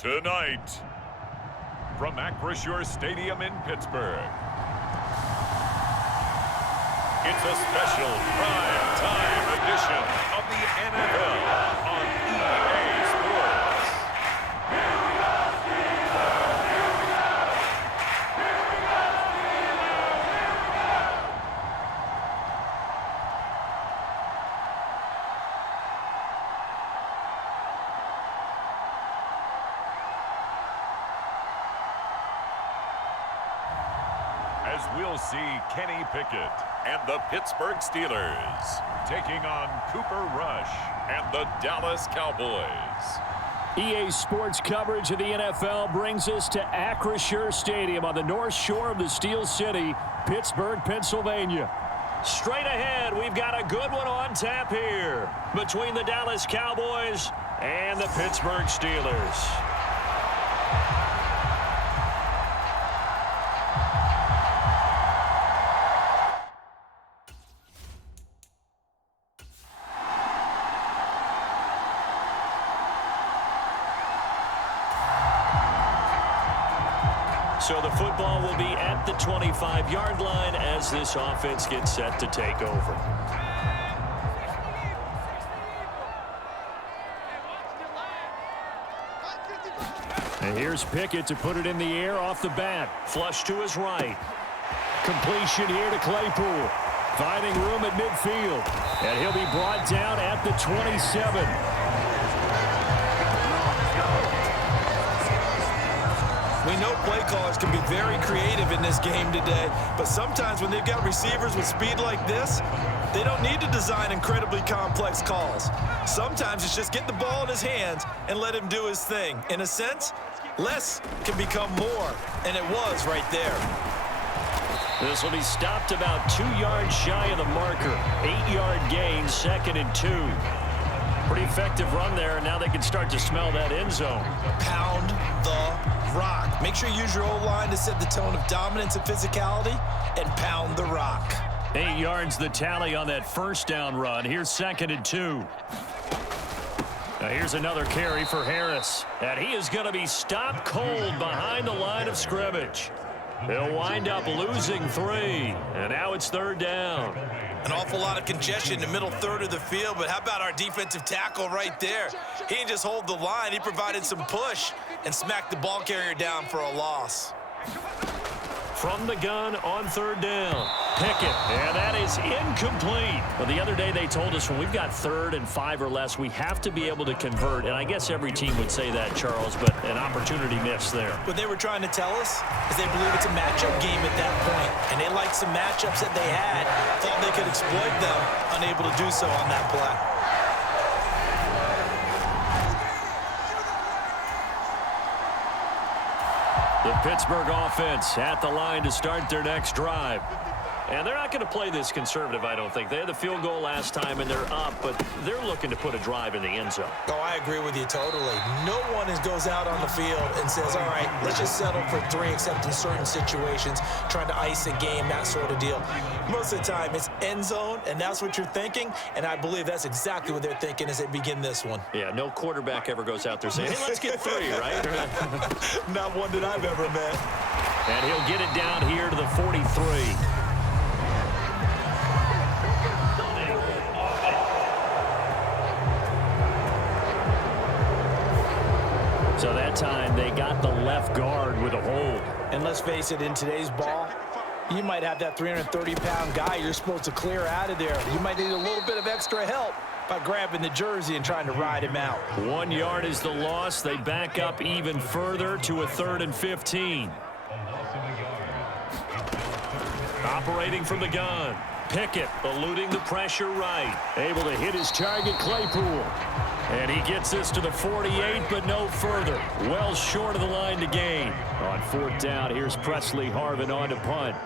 Tonight, from Acrisure Stadium in Pittsburgh, it's a special prime-time edition of the NFL on EA Sports. As we'll see Kenny Pickett and the Pittsburgh Steelers taking on Cooper Rush and the Dallas Cowboys. EA Sports coverage of the NFL brings us to Acrisure Stadium on the north shore of the Steel City, Pittsburgh, Pennsylvania. Straight ahead, we've got a good one on tap here between the Dallas Cowboys and the Pittsburgh Steelers. So the football will be at the 25-yard line as this offense gets set to take over. And here's Pickett to put it in the air off the bat. Flush to his right. Completion here to Claypool. Finding room at midfield. And he'll be brought down at the 27. We know play callers can be very creative in this game today, but sometimes when they've got receivers with speed like this, they don't need to design incredibly complex calls. Sometimes it's just get the ball in his hands and let him do his thing. In a sense, less can become more, and it was right there. This will be stopped about 2 yards shy of the marker. 8-yard gain, 2nd and 2. Pretty effective run there, and now they can start to smell that end zone. Pound the rock. Make sure you use your O-line to set the tone of dominance and physicality, and pound the rock. 8 yards the tally on that first down run. Here's 2nd and 2. Now here's another carry for Harris. And he is going to be stopped cold behind the line of scrimmage. He'll wind up losing 3. And now it's 3rd down. An awful lot of congestion in the middle third of the field, but how about our defensive tackle right there? He didn't just hold the line. He provided some push and smacked the ball carrier down for a loss. From the gun on 3rd down. Pickett, and that is incomplete. Well, the other day they told us when we've got 3rd and 5 or less, we have to be able to convert. And I guess every team would say that, Charles, but an opportunity missed there. What they were trying to tell us is they believe it's a matchup game at that point, and they liked some matchups that they had, thought they could exploit them, unable to do so on that play. The Pittsburgh offense at the line to start their next drive. And they're not going to play this conservative, I don't think. They had the field goal last time, and they're up, but they're looking to put a drive in the end zone. Oh, I agree with you totally. No one goes out on the field and says, all right, let's just settle for 3, except in certain situations, trying to ice a game, that sort of deal. Most of the time, it's end zone, and that's what you're thinking, and I believe that's exactly what they're thinking as they begin this one. Yeah, no quarterback ever goes out there saying, hey, let's get 3, right? Not one that I've ever met. And he'll get it down here to the 43. So that time, they got the left guard with a hold. And let's face it, in today's ball, you might have that 330-pound guy you're supposed to clear out of there. You might need a little bit of extra help by grabbing the jersey and trying to ride him out. 1 yard is the loss. They back up even further to a 3rd and 15. Operating from the gun. Pickett eluding the pressure right. Able to hit his target, Claypool. And he gets this to the 48, but no further. Well short of the line to gain. On 4th down, here's Presley Harvin on to punt.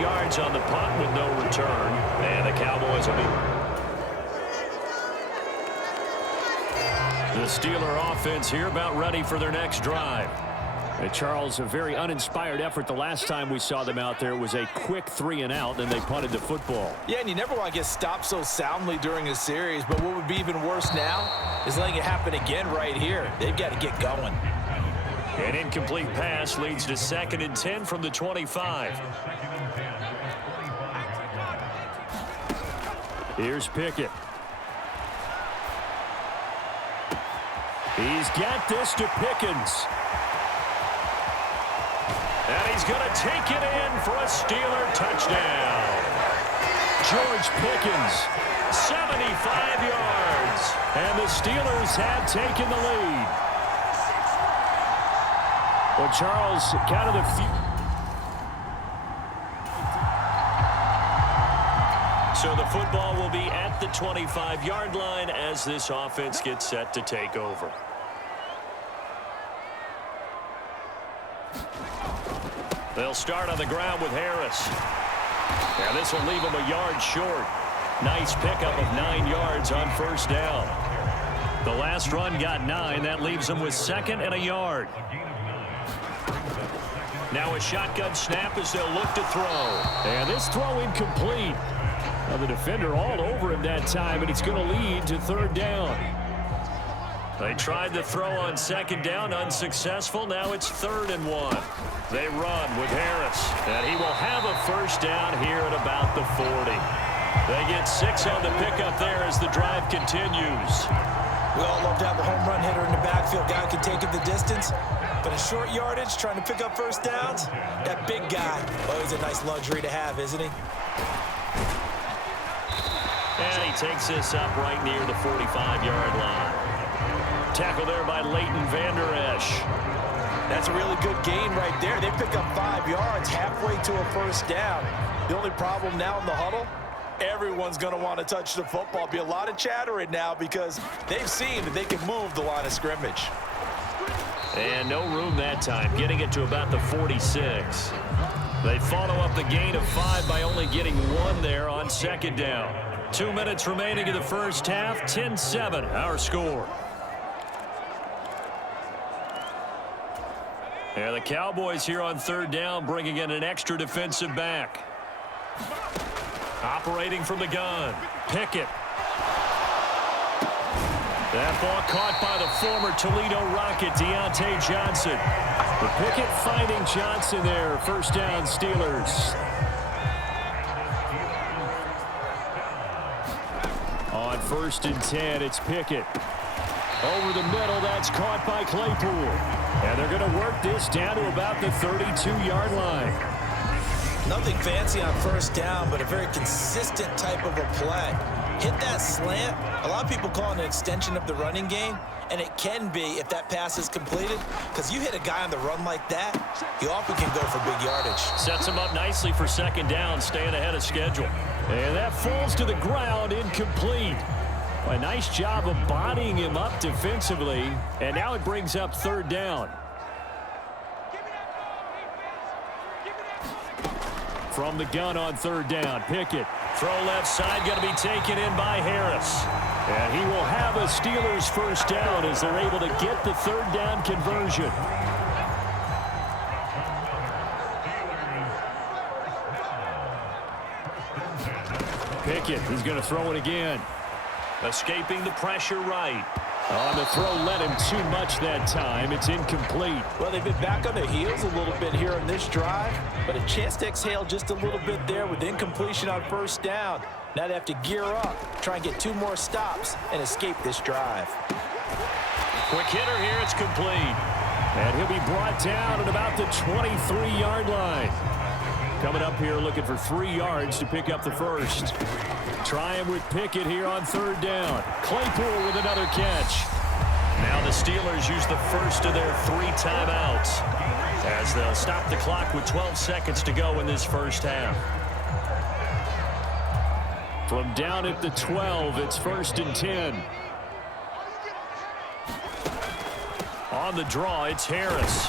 Yards on the punt with no return. And the Cowboys will be... The Steeler offense here about ready for their next drive. And Charles, a very uninspired effort. The last time we saw them out there was a quick 3-and-out, and they punted the football. Yeah, and you never want to get stopped so soundly during a series, but what would be even worse now is letting it happen again right here. They've got to get going. An incomplete pass leads to 2nd and 10 from the 25. Here's Pickett. He's got this to Pickens. And he's going to take it in for a Steeler touchdown. George Pickens, 75 yards. And the Steelers have taken the lead. Well, Charles, kind of the So the football will be at the 25-yard line as this offense gets set to take over. They'll start on the ground with Harris. Now this will leave him a yard short. Nice pickup of 9 yards on 1st down. The last run got 9. That leaves him with 2nd and a yard. Now a shotgun snap as they'll look to throw. And this throw incomplete. Now the defender all over him that time, and it's going to lead to 3rd down. They tried the throw on 2nd down, unsuccessful. Now it's 3rd and 1. They run with Harris, and he will have a 1st down here at about the 40. They get 6 on the pickup there as the drive continues. We all love to have a home run hitter in the backfield. Guy can take it the distance. But in short yardage, trying to pick up 1st downs, that big guy, always a nice luxury to have, isn't he? And he takes this up right near the 45-yard line. Tackle there by Leighton Vander Esch. That's a really good gain right there. They pick up 5 yards halfway to a 1st down. The only problem now in the huddle, everyone's going to want to touch the football. Be a lot of chatter right now because they've seen that they can move the line of scrimmage. And no room that time, getting it to about the 46. They follow up the gain of 5 by only getting 1 there on 2nd down. 2 minutes remaining in the 1st half, 10-7, our score. And the Cowboys here on 3rd down, bringing in an extra defensive back. Operating from the gun, Pickett. That ball caught by the former Toledo Rocket, Deontay Johnson. But Pickett finding Johnson there. 1st down, Steelers. On 1st and 10, it's Pickett. Over the middle, that's caught by Claypool. And they're going to work this down to about the 32-yard line. Nothing fancy on 1st down, but a very consistent type of a play. Hit that slant. A lot of people call it an extension of the running game, and it can be if that pass is completed, because you hit a guy on the run like that, you often can go for big yardage. Sets him up nicely for 2nd down, staying ahead of schedule. And that falls to the ground, incomplete. A nice job of bodying him up defensively, and now it brings up 3rd down. From the gun on 3rd down, Pickett. Throw left side, going to be taken in by Harris. And he will have a Steelers 1st down as they're able to get the 3rd down conversion. Pickett, he's going to throw it again. Escaping the pressure right. On the throw, led him too much that time. It's incomplete. Well, they've been back on their heels a little bit here on this drive, but a chance to exhale just a little bit there with incompletion on 1st down. Now they have to gear up, try and get 2 more stops, and escape this drive. Quick hitter here, it's complete. And he'll be brought down at about the 23-yard line. Coming up here looking for 3 yards to pick up the first. Trying with Pickett here on 3rd down. Claypool with another catch. Now the Steelers use the first of their 3 timeouts as they'll stop the clock with 12 seconds to go in this first half. From down at the 12, it's 1st and 10. On the draw, it's Harris.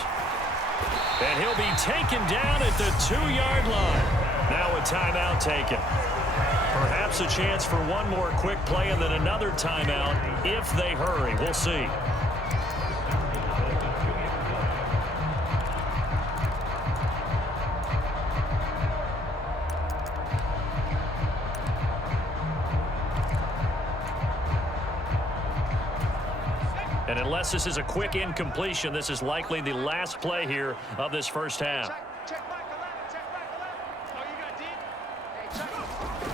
And he'll be taken down at the 2-yard line. Now a timeout taken. Perhaps a chance for one more quick play and then another timeout if they hurry. We'll see. And unless this is a quick incompletion, this is likely the last play here of this first half.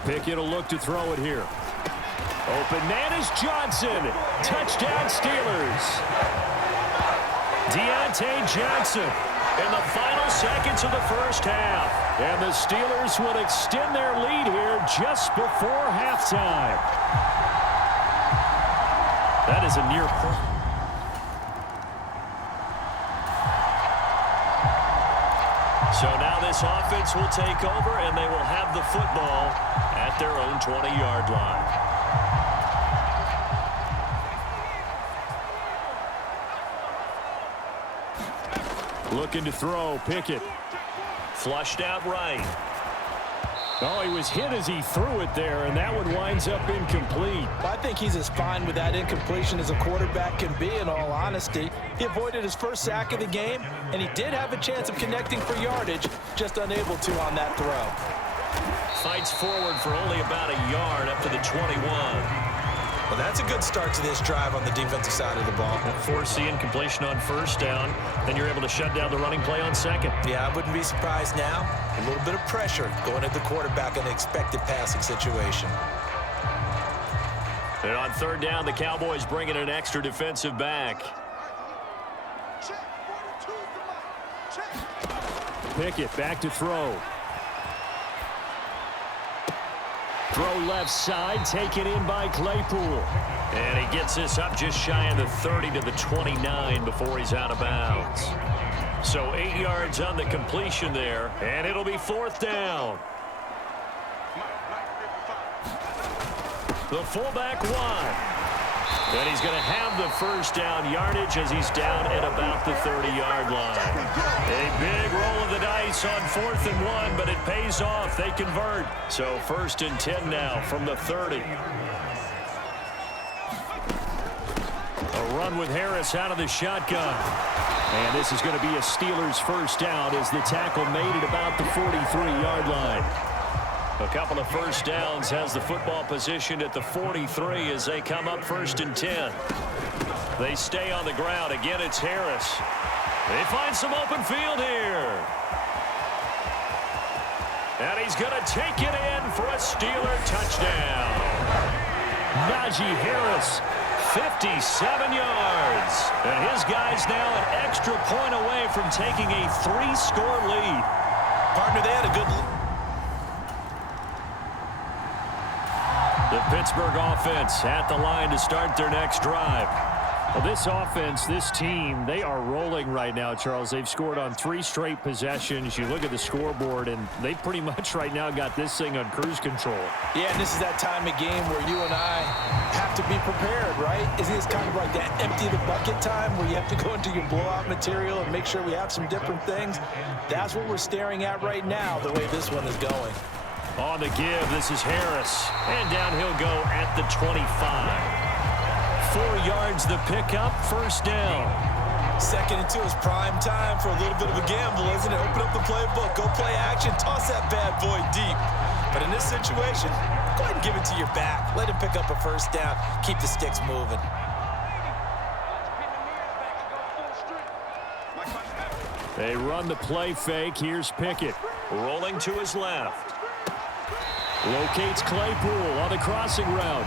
Pickett will look to throw it here. Open man is Johnson. Touchdown Steelers. Deontay Johnson in the final seconds of the first half. And the Steelers would extend their lead here just before halftime. That is a near point. So now this offense will take over, and they will have the football at their own 20-yard line. Looking to throw, Pickett. Flushed out right. Oh, he was hit as he threw it there, and that one winds up incomplete. I think he's as fine with that incompletion as a quarterback can be, in all honesty. He avoided his first sack of the game, and he did have a chance of connecting for yardage, just unable to on that throw. Fights forward for only about a yard up to the 21. Well, that's a good start to this drive on the defensive side of the ball. Force the incompletion on 1st down, then you're able to shut down the running play on 2nd. Yeah, I wouldn't be surprised now. A little bit of pressure going at the quarterback in an expected passing situation. And on 3rd down, the Cowboys bring in an extra defensive back. Pickett back to throw. Throw left side, taken in by Claypool. And he gets this up just shy of the 30 to the 29 before he's out of bounds. So 8 yards on the completion there, and it'll be 4th down. The fullback won. And he's going to have the 1st down yardage as he's down at about the 30-yard line. A big roll of the dice on 4th and 1, but it pays off. They convert. So 1st and 10 now from the 30. A run with Harris out of the shotgun. And this is going to be a Steelers 1st down as the tackle made at about the 43-yard line. A couple of 1st downs has the football positioned at the 43 as they come up 1st and 10. They stay on the ground. Again, it's Harris. They find some open field here. And he's going to take it in for a Steeler touchdown. Najee Harris, 57 yards. And his guy's now an extra point away from taking a 3-score lead. Partner, they had a good... The Pittsburgh offense at the line to start their next drive. Well, this offense, this team, they are rolling right now, Charles. They've scored on 3 straight possessions. You look at the scoreboard, and they pretty much right now got this thing on cruise control. Yeah, and this is that time of game where you and I have to be prepared, right? Isn't this kind of like that empty the bucket time where you have to go into your blowout material and make sure we have some different things? That's what we're staring at right now, the way this one is going. On the give, this is Harris. And down he'll go at the 25. 4 yards the pickup, 1st down. 2nd and 2 is prime time for a little bit of a gamble, isn't it? Open up the playbook, go play action, toss that bad boy deep. But in this situation, go ahead and give it to your back. Let him pick up a 1st down, keep the sticks moving. They run the play fake. Here's Pickett. Rolling to his left. Locates Claypool on the crossing route.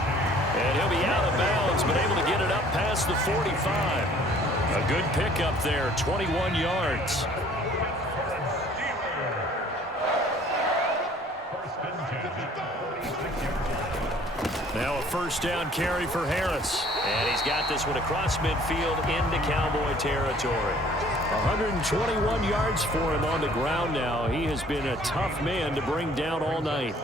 And he'll be out of bounds, but able to get it up past the 45. A good pickup there, 21 yards. Now a first down carry for Harris. And he's got this one across midfield into Cowboy territory. 121 yards for him on the ground now. He has been a tough man to bring down all night.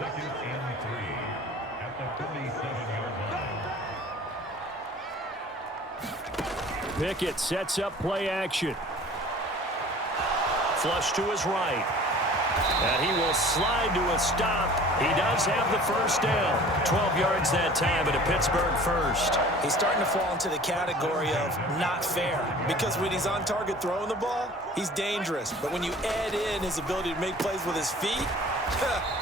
Pickett sets up play action. Flush to his right. And he will slide to a stop. He does have the first down. 12 yards that time and a Pittsburgh first. He's starting to fall into the category of not fair, because when he's on target throwing the ball, he's dangerous. But when you add in his ability to make plays with his feet,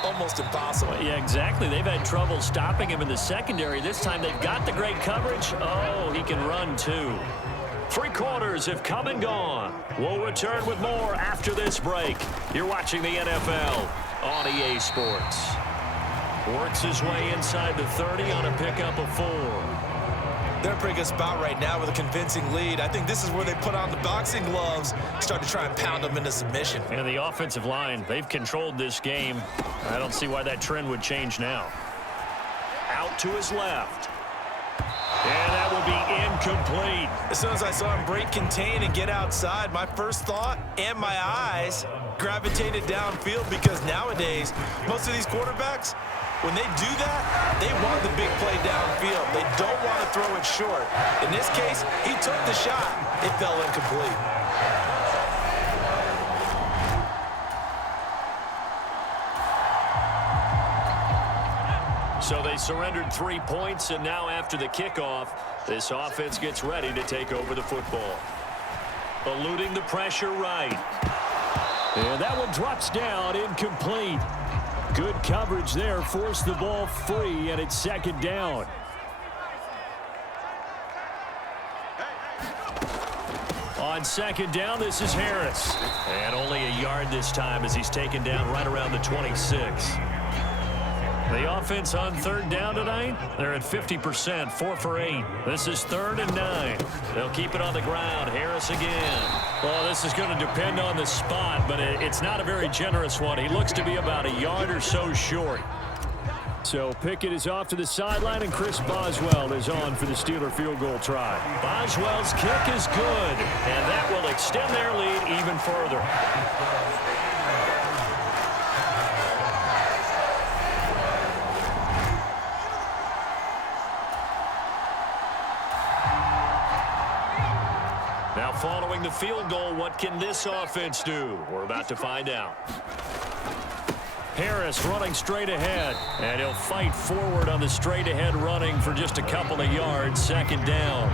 almost impossible. Well, yeah, exactly. They've had trouble stopping him in the secondary. This time they've got the great coverage. Oh, he can run too. 3 quarters have come and gone. We'll return with more after this break. You're watching the NFL on EA Sports. Works his way inside the 30 on a pickup of 4. They're in a pretty good spot right now with a convincing lead. I think this is where they put on the boxing gloves, start to try and pound them into submission. And the offensive line, they've controlled this game. I don't see why that trend would change now. Out to his left. And that will be incomplete. As soon as I saw him break contain and get outside, my first thought and my eyes gravitated downfield, because nowadays, most of these quarterbacks, when they do that, they want the big play downfield. They don't want to throw it short. In this case, he took the shot. It fell incomplete. So they surrendered 3 points, and now after the kickoff, this offense gets ready to take over the football. Eluding the pressure right. And that one drops down, incomplete. Good coverage there, forced the ball free, and it's second down. On second down, this is Harris. And only a yard this time as he's taken down right around the 26. The offense on third down tonight, they're at 50%, 4 for 8. This is 3rd and 9. They'll keep it on the ground. Harris again. Well, this is going to depend on the spot, but it's not a very generous one. He looks to be about a yard or so short. So Pickett is off to the sideline, and Chris Boswell is on for the Steeler field goal try. Boswell's kick is good, and that will extend their lead even further. Now following the field goal, what can this offense do? We're about to find out. Harris running straight ahead, and he'll fight forward on the straight ahead running for just a couple of yards. Second down.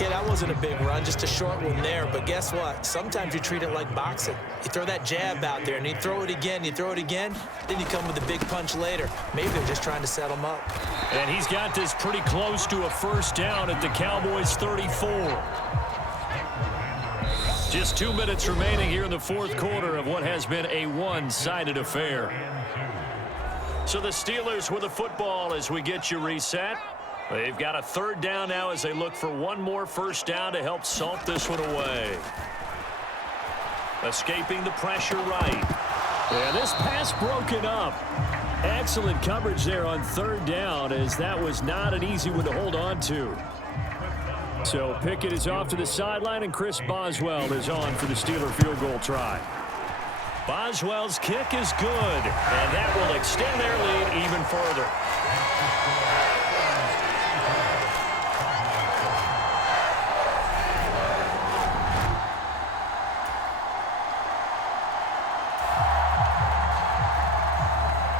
Yeah, that wasn't a big run, just a short one there. But guess what? Sometimes you treat it like boxing. You throw that jab out there, and you throw it again, then you come with a big punch later. Maybe they're just trying to set him up. And he's got this pretty close to a first down at the Cowboys' 34. Just 2 minutes remaining here in the fourth quarter of what has been a one-sided affair. So the Steelers with the football as we get you reset. They've got a third down now as they look for one more first down to help salt this one away. Escaping the pressure right. And this pass broken up. Excellent coverage there on third down, as that was not an easy one to hold on to. So Pickett is off to the sideline, and Chris Boswell is on for the Steeler field goal try. Boswell's kick is good, and that will extend their lead even further.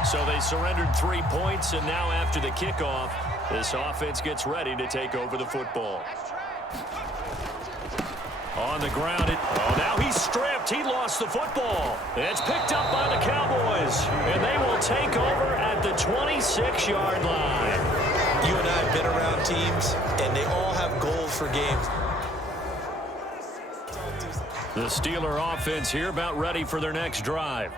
So they surrendered 3 points, and now after the kickoff, this offense gets ready to take over the football. On the ground, now he's stripped. He lost the football. It's picked up by the Cowboys, and they will take over at the 26-yard line. You and I have been around teams, and they all have goals for games. The Steeler offense here about ready for their next drive.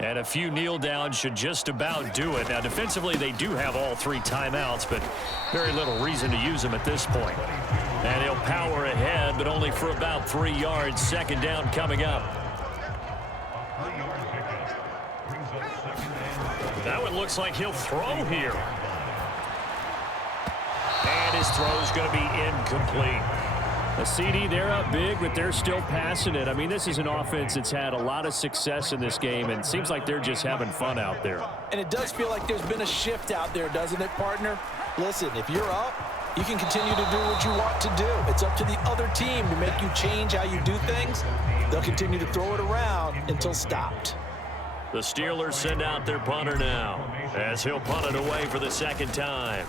And a few kneel downs should just about do it. Now, defensively, they do have all 3 timeouts, but very little reason to use them at this point. And he'll power ahead, but only for about 3 yards. Second down coming up. That one looks like he'll throw here. his throw is going to be incomplete. A CD, they're up big, but they're still passing it. I mean, this is an offense that's had a lot of success in this game, and it seems like they're just having fun out there. And it does feel like there's been a shift out there, doesn't it, partner? Listen, if you're up, you can continue to do what you want to do. It's up to the other team to make you change how you do things. They'll continue to throw it around until stopped. The Steelers send out their punter now, as he'll punt it away for the second time.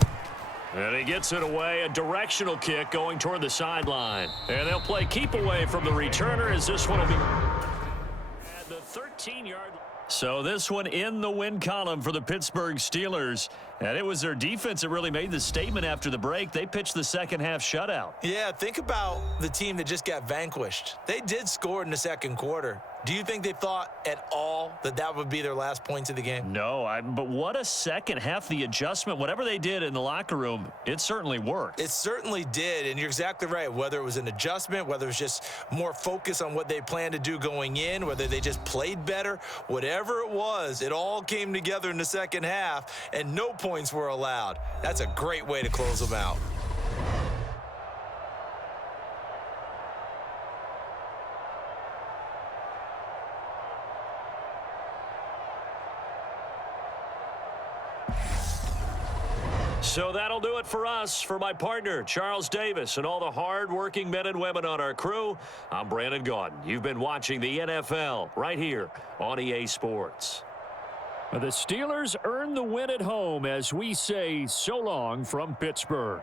And he gets it away, a directional kick going toward the sideline. And they'll play keep away from the returner as this one will be at the 13-yard. So this one in the win column for the Pittsburgh Steelers. And it was their defense that really made the statement after the break. They pitched the second half shutout. Yeah, think about the team that just got vanquished. They did score in the second quarter. Do you think they thought at all that that would be their last points of the game? No, but what a second half. The adjustment, whatever they did in the locker room, it certainly worked. It certainly did, and you're exactly right. Whether it was an adjustment, whether it was just more focus on what they planned to do going in, whether they just played better, whatever it was, it all came together in the second half, and no points were allowed. That's a great way to close them out. So that'll do it for us. For my partner, Charles Davis, and all the hard-working men and women on our crew, I'm Brandon Gaudin. You've been watching the NFL right here on EA Sports. The Steelers earn the win at home as we say so long from Pittsburgh.